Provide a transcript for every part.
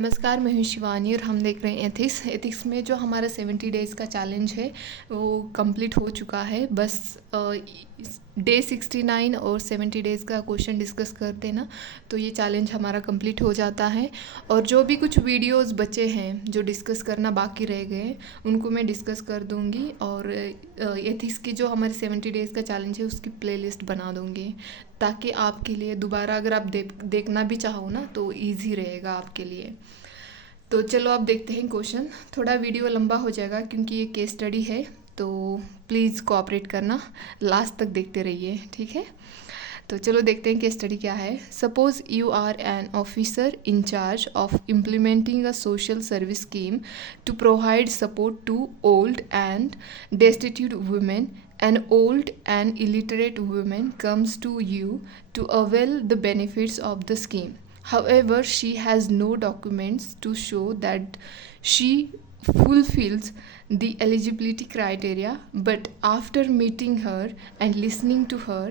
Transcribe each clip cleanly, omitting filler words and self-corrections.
नमस्कार, मैं हूँ शिवानी और हम देख रहे हैं एथिक्स में जो हमारा 70 डेज़ का चैलेंज है वो कंप्लीट हो चुका है। बस डे 69 और 70 डेज़ का क्वेश्चन डिस्कस करते ना तो ये चैलेंज हमारा कंप्लीट हो जाता है। और जो भी कुछ वीडियोस बचे हैं जो डिस्कस करना बाकी रह गए उनको मैं डिस्कस कर दूँगी और एथिक्स की जो हमारे 70 डेज़ का चैलेंज है उसकी प्लेलिस्ट बना दूँगी, ताकि आपके लिए दोबारा अगर आप देखना भी चाहो ना तो ईजी रहेगा आपके लिए। तो चलो आप देखते हैं क्वेश्चन। थोड़ा वीडियो लंबा हो जाएगा क्योंकि ये केस स्टडी है, तो प्लीज़ कोऑपरेट करना, लास्ट तक देखते रहिए, ठीक है। तो चलो देखते हैं केस स्टडी क्या है। Suppose you are an officer in charge of implementing a social service scheme to provide support to old and destitute women. An old and illiterate woman comes to you to avail the benefits of the scheme. However, she has no documents to show that she fulfills the eligibility criteria, but after meeting her and listening to her,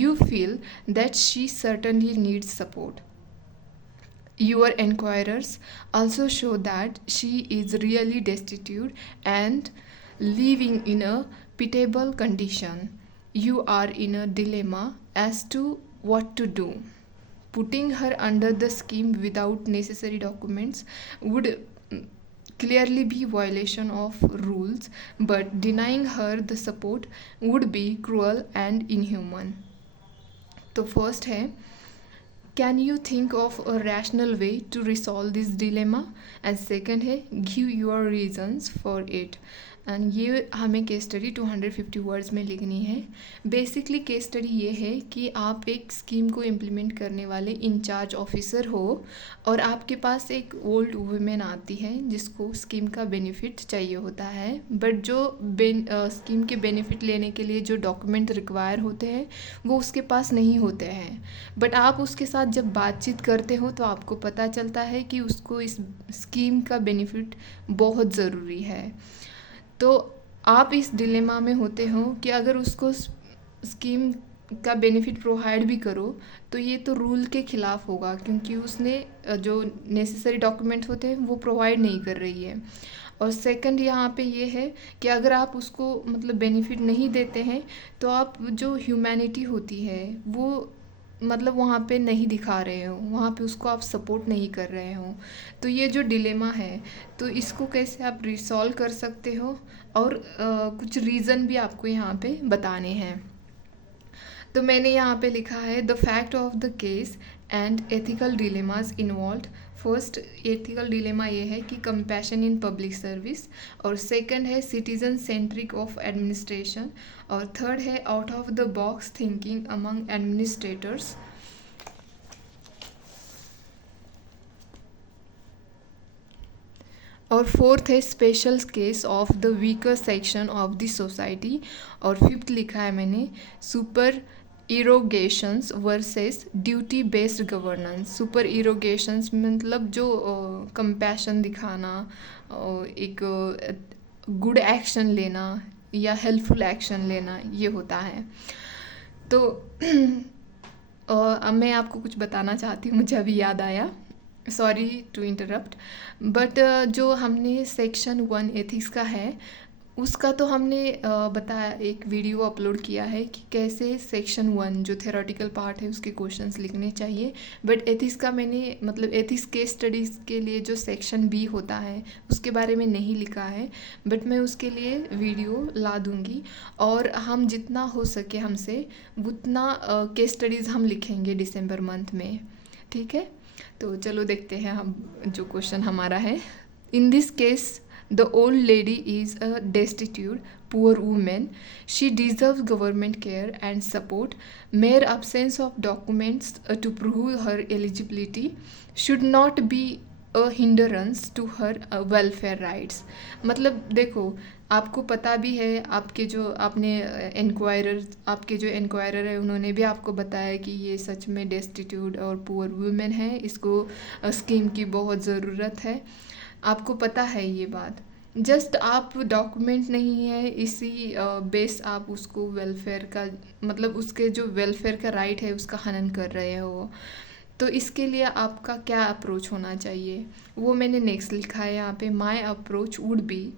you feel that she certainly needs support. Your enquirers also show that she is really destitute and living in a pitiable condition. You are in a dilemma as to what to do. Putting her under the scheme without necessary documents would clearly be violation of rules, but denying her the support would be cruel and inhuman. तो first है, can you think of a rational way to resolve this dilemma, and second है give your reasons for it. And ये हमें case study 250 words में लिखनी है। Basically case study ये है कि आप एक स्कीम को इम्प्लीमेंट करने वाले इंचार्ज ऑफिसर हो और आपके पास एक ओल्ड वुमेन आती है जिसको स्कीम का बेनिफिट चाहिए होता है, बट जो स्कीम के बेनिफिट लेने के लिए जो डॉक्यूमेंट रिक्वायर होते हैं वो उसके पास नहीं होते हैं। बट आप उसके साथ जब बातचीत करते हो तो आपको पता चलता है कि उसको इस स्कीम का बेनिफिट बहुत ज़रूरी है। तो आप इस डिलेमा में होते हो कि अगर उसको स्कीम का बेनिफिट प्रोवाइड भी करो तो ये तो रूल के ख़िलाफ़ होगा, क्योंकि उसने जो नेसेसरी डॉक्यूमेंट होते हैं वो प्रोवाइड नहीं कर रही है। और सेकंड यहाँ पे ये है कि अगर आप उसको मतलब बेनिफिट नहीं देते हैं तो आप जो ह्यूमैनिटी होती है वो मतलब वहाँ पे नहीं दिखा रहे हो, वहाँ पे उसको आप सपोर्ट नहीं कर रहे हो। तो ये जो डिलेमा है तो इसको कैसे आप रिसॉल्व कर सकते हो, और कुछ रीज़न भी आपको यहाँ पे बताने हैं। तो मैंने यहाँ पे लिखा है the fact of the case and ethical dilemmas involve. First ethical dilemma ये है कि कंपैशन इन पब्लिक सर्विस, और सेकंड है सिटीजन सेंट्रिक ऑफ एडमिनिस्ट्रेशन, और थर्ड है out of the box thinking among administrators, और फोर्थ है special case of the weaker section of the society, और फिफ्थ लिखा है मैंने supererogations versus duty based governance. Supererogations मतलब जो कंपैशन दिखाना, एक गुड एक्शन लेना या हेल्पफुल एक्शन लेना, ये होता है। तो अब मैं आपको कुछ बताना चाहती हूँ, मुझे अभी याद आया, सॉरी टू इंटरप्ट। बट जो हमने सेक्शन 1 एथिक्स का है उसका तो हमने बताया, एक वीडियो अपलोड किया है कि कैसे सेक्शन 1 जो थ्योरेटिकल पार्ट है उसके क्वेश्चंस लिखने चाहिए। बट एथिक्स का मैंने मतलब एथिक्स केस स्टडीज़ के लिए जो सेक्शन बी होता है उसके बारे में नहीं लिखा है, बट मैं उसके लिए वीडियो ला दूँगी और हम जितना हो सके हमसे उतना केस स्टडीज़ हम लिखेंगे दिसंबर मंथ में, ठीक है। तो चलो देखते हैं हम जो क्वेश्चन हमारा है। In this case the old lady is a destitute, poor woman. She deserves government care and support. Mere absence of documents to prove her eligibility should not be a hindrance to her welfare rights. मतलब देखो, आपको पता भी है, आपके जो आपके जो एनक्वायरर है उन्होंने भी आपको बताया कि ये सच में डेस्टिट्यूट और पुअर वुमेन है, इसको स्कीम की बहुत ज़रूरत है, आपको पता है ये बात। जस्ट आप डॉक्यूमेंट नहीं है इसी बेस आप उसको वेलफेयर का मतलब उसके जो वेलफेयर का राइट है उसका हनन कर रहे हो। तो इसके लिए आपका क्या अप्रोच होना चाहिए, वो मैंने नेक्स्ट लिखा है यहाँ पे। माई अप्रोच वुड बी,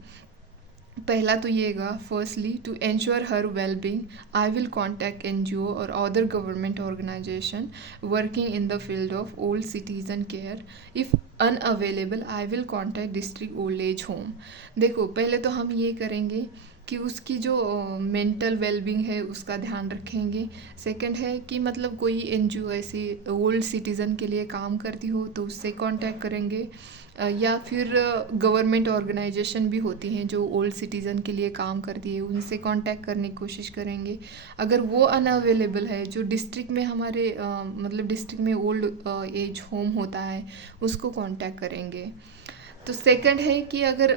पहला तो येगा, firstly to ensure her well being I will contact NGO और other government organisation working in the field of old citizen care. If unavailable I will contact district old age home. देखो, पहले तो हम ये करेंगे कि उसकी जो मेंटल वेलबींग है उसका ध्यान रखेंगे। सेकंड है कि मतलब कोई NGO ऐसी ओल्ड सिटीज़न के लिए काम करती हो तो उससे कांटेक्ट करेंगे, या फिर गवर्नमेंट ऑर्गेनाइजेशन भी होती हैं जो ओल्ड सिटीज़न के लिए काम करती है, उनसे कांटेक्ट करने की कोशिश करेंगे। अगर वो अनअवेलेबल है, जो डिस्ट्रिक्ट में हमारे मतलब डिस्ट्रिक्ट में ओल्ड एज होम होता है, उसको कांटेक्ट करेंगे। तो सेकंड है कि अगर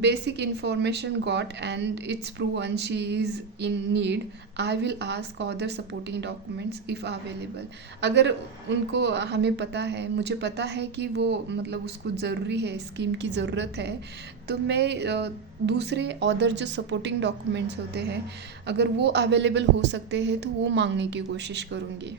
basic information got and it's proven she is in need I will ask other supporting documents if available. अगर उनको, हमें पता है, मुझे पता है कि वो मतलब उसको ज़रूरी है, स्कीम की ज़रूरत है, तो मैं दूसरे अदर जो सपोर्टिंग डॉक्यूमेंट्स होते हैं अगर वो अवेलेबल हो सकते हैं तो वो मांगने की कोशिश करूँगी।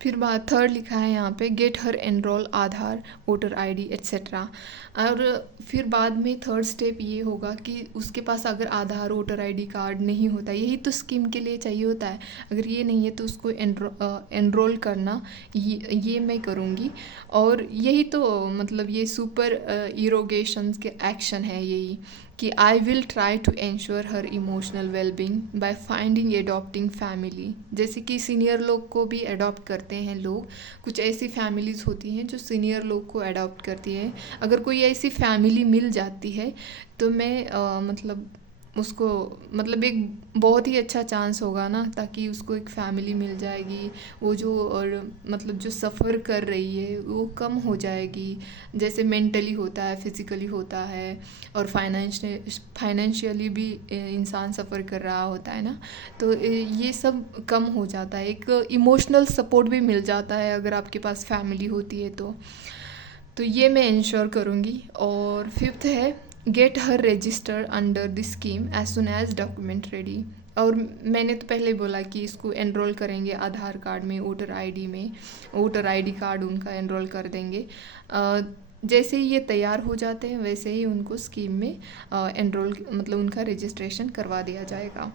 फिर बात थर्ड लिखा है यहाँ पे, गेट हर एनरोल आधार वोटर ID एट्सेट्रा। और फिर बाद में थर्ड स्टेप ये होगा कि उसके पास अगर आधार वोटर ID कार्ड नहीं होता, यही तो स्कीम के लिए चाहिए होता है, अगर ये नहीं है तो उसको एनरोल करना, ये मैं करूँगी। और यही तो मतलब ये सुपर इरोगेशंस के एक्शन है यही, कि I will try to ensure her emotional wellbeing by finding adopting family. जैसे कि सीनियर लोग को भी अडॉप्ट करते हैं लोग, कुछ ऐसी फैमिलीज़ होती हैं जो सीनियर लोग को अडॉप्ट करती है। अगर कोई ऐसी फैमिली मिल जाती है तो मैं मतलब उसको, मतलब एक बहुत ही अच्छा चांस होगा ना, ताकि उसको एक फ़ैमिली मिल जाएगी, वो जो और मतलब जो सफ़र कर रही है वो कम हो जाएगी। जैसे मेंटली होता है, फिज़िकली होता है, और फाइनेंशियली भी इंसान सफ़र कर रहा होता है ना, तो ये सब कम हो जाता है। एक इमोशनल सपोर्ट भी मिल जाता है अगर आपके पास फैमिली होती है तो ये मैं इंश्योर करूँगी। और फिफ्थ है, get her register under the scheme as soon as document ready. और मैंने तो पहले बोला कि इसको एनरोल करेंगे आधार कार्ड में, वोटर ID में, वोटर ID कार्ड उनका एनरोल कर देंगे। जैसे ही ये तैयार हो जाते हैं वैसे ही उनको स्कीम में एनरोल मतलब उनका रजिस्ट्रेशन करवा दिया जाएगा।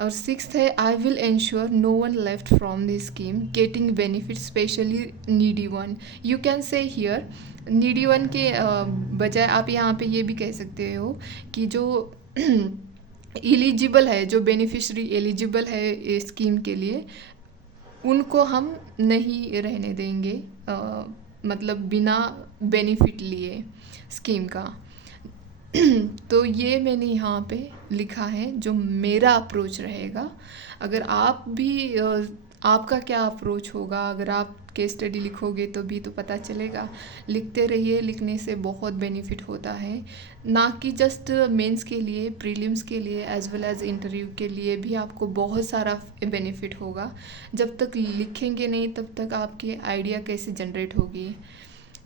और सिक्स्थ है, I will ensure no one left from the scheme getting benefit specially needy one. You can say here needy one के बजाय आप यहाँ पे ये भी कह सकते हो कि जो एलिजिबल है, जो बेनिफिशरी एलिजिबल है इस स्कीम के लिए, उनको हम नहीं रहने देंगे मतलब बिना बेनिफिट लिए स्कीम का। तो ये मैंने यहाँ पे लिखा है जो मेरा अप्रोच रहेगा। अगर आप भी आपका क्या अप्रोच होगा, अगर आप केस स्टडी लिखोगे तो भी तो पता चलेगा। लिखते रहिए, लिखने से बहुत बेनिफिट होता है, ना कि जस्ट मेंस के लिए, प्रीलिम्स के लिए एज वेल एज इंटरव्यू के लिए भी आपको बहुत सारा बेनिफिट होगा। जब तक लिखेंगे नहीं तब तक आपकी आइडिया कैसे जनरेट होगी।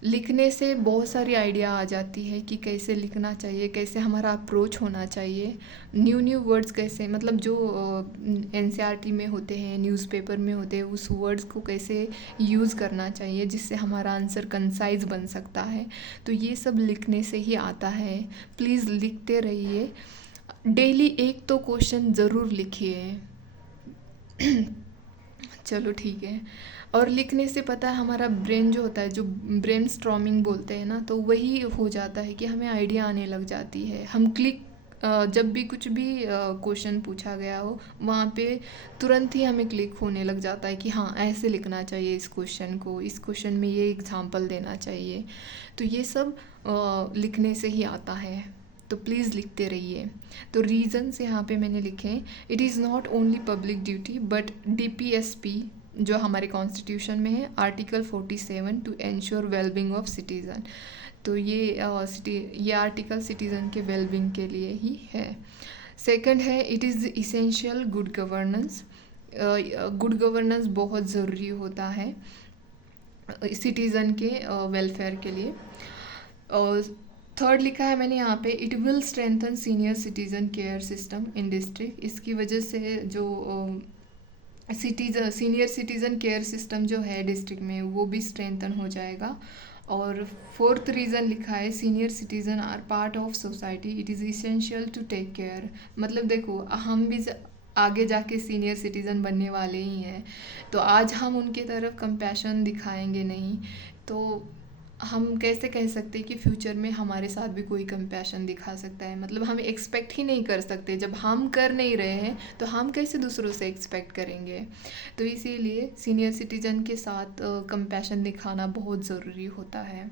लिखने से बहुत सारी आइडिया आ जाती है कि कैसे लिखना चाहिए, कैसे हमारा अप्रोच होना चाहिए, न्यू वर्ड्स कैसे, मतलब जो NCERT में होते हैं, न्यूज़पेपर में होते हैं, उस वर्ड्स को कैसे यूज़ करना चाहिए जिससे हमारा आंसर कंसाइज बन सकता है। तो ये सब लिखने से ही आता है। प्लीज़ लिखते रहिए, डेली एक तो क्वेश्चन ज़रूर लिखिए। चलो ठीक है। और लिखने से पता है हमारा ब्रेन जो होता है, जो ब्रेन स्ट्रॉमिंग बोलते हैं ना, तो वही हो जाता है कि हमें आइडिया आने लग जाती है। हम क्लिक जब भी कुछ भी क्वेश्चन पूछा गया हो वहाँ पे तुरंत ही हमें क्लिक होने लग जाता है कि हाँ ऐसे लिखना चाहिए इस क्वेश्चन को, इस क्वेश्चन में ये एग्जांपल देना चाहिए। तो ये सब लिखने से ही आता है, तो प्लीज़ लिखते रहिए। तो रीज़न्स यहाँ पे मैंने लिखे हैं, it is not only public duty but DPSP जो हमारे कॉन्स्टिट्यूशन में है, article 47 to ensure wellbeing of citizen. तो ये आर्टिकल सिटीज़न के वेलबींग के लिए ही है। सेकंड है, it is essential good governance. Good governance बहुत ज़रूरी होता है सिटीज़न के वेलफेयर के लिए। थर्ड लिखा है मैंने यहाँ पे, it will strengthen senior citizen care system in district. इसकी वजह से जो सीनियर सिटीज़न केयर सिस्टम जो है डिस्ट्रिक्ट में वो भी स्ट्रेंथन हो जाएगा। और फोर्थ रीज़न लिखा है, senior citizen are part of society, it is essential to take care. मतलब देखो, हम भी आगे जाके सीनियर सिटीज़न बनने वाले ही हैं, तो आज हम उनके तरफ कंपैशन दिखाएंगे नहीं तो हम कैसे कह सकते हैं कि फ्यूचर में हमारे साथ भी कोई कंपैशन दिखा सकता है। मतलब हम एक्सपेक्ट ही नहीं कर सकते, जब हम कर नहीं रहे हैं तो हम कैसे दूसरों से एक्सपेक्ट करेंगे। तो इसीलिए सीनियर सिटीजन के साथ कंपैशन दिखाना बहुत ज़रूरी होता है।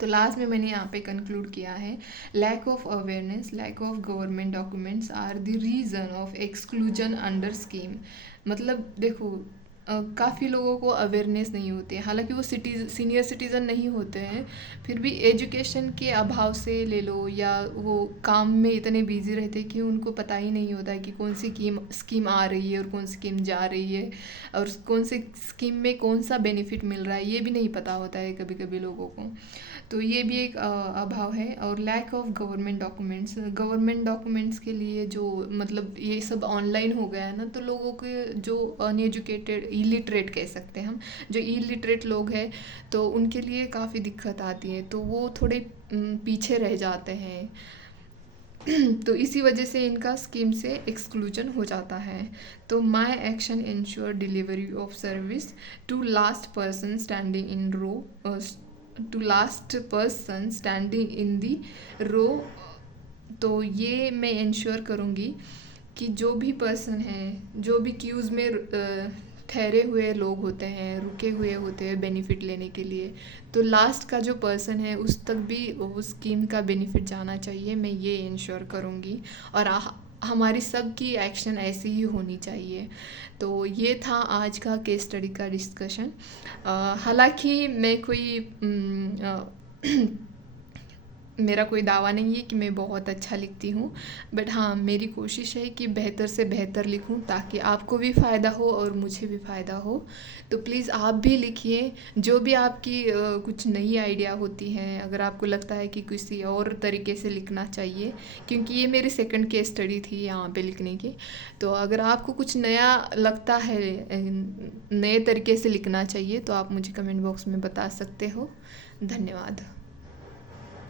तो लास्ट में मैंने यहाँ पे कंक्लूड किया है, lack of awareness, lack of government documents are the reason of exclusion under scheme. मतलब देखो, काफ़ी लोगों को अवेयरनेस नहीं होती है, हालांकि वो सीनियर सिटीज़न नहीं होते हैं, फिर भी एजुकेशन के अभाव से ले लो, या वो काम में इतने बिजी रहते हैं कि उनको पता ही नहीं होता है कि कौन सी स्कीम आ रही है और कौन सी स्कीम जा रही है, और कौन सी स्कीम में कौन सा बेनिफिट मिल रहा है ये भी नहीं पता होता है कभी कभी लोगों को। तो ये भी एक अभाव है। और lack of government documents, government documents के लिए जो मतलब ये सब ऑनलाइन हो गया है ना, तो लोगों के जो अनएजुकेटेड, इलिटरेट कह सकते हैं हम, जो इलिटरेट लोग हैं तो उनके लिए काफ़ी दिक्कत आती है, तो वो थोड़े पीछे रह जाते हैं। तो इसी वजह से इनका स्कीम से एक्सक्लूजन हो जाता है। तो my action ensure delivery of service to last person standing in row, to last person standing in the row. तो ये मैं इंश्योर करूँगी कि जो भी पर्सन है, जो भी क्यूज़ में ठहरे हुए लोग होते हैं, रुके हुए होते हैं बेनिफिट लेने के लिए, तो लास्ट का जो पर्सन है उस तक भी उस स्कीम का बेनिफिट जाना चाहिए, मैं ये इंश्योर करूँगी। और हमारी सब की एक्शन ऐसी ही होनी चाहिए। तो ये था आज का केस स्टडी का डिस्कशन। हालांकि मैं कोई मेरा कोई दावा नहीं है कि मैं बहुत अच्छा लिखती हूँ, बट हाँ, मेरी कोशिश है कि बेहतर से बेहतर लिखूँ ताकि आपको भी फ़ायदा हो और मुझे भी फ़ायदा हो। तो प्लीज़ आप भी लिखिए, जो भी आपकी कुछ नई आइडिया होती हैं, अगर आपको लगता है कि किसी और तरीके से लिखना चाहिए, क्योंकि ये मेरी सेकंड केस स्टडी थी यहाँ पे लिखने की। तो अगर आपको कुछ नया लगता है, नए तरीके से लिखना चाहिए, तो आप मुझे कमेंट बॉक्स में बता सकते हो। धन्यवाद।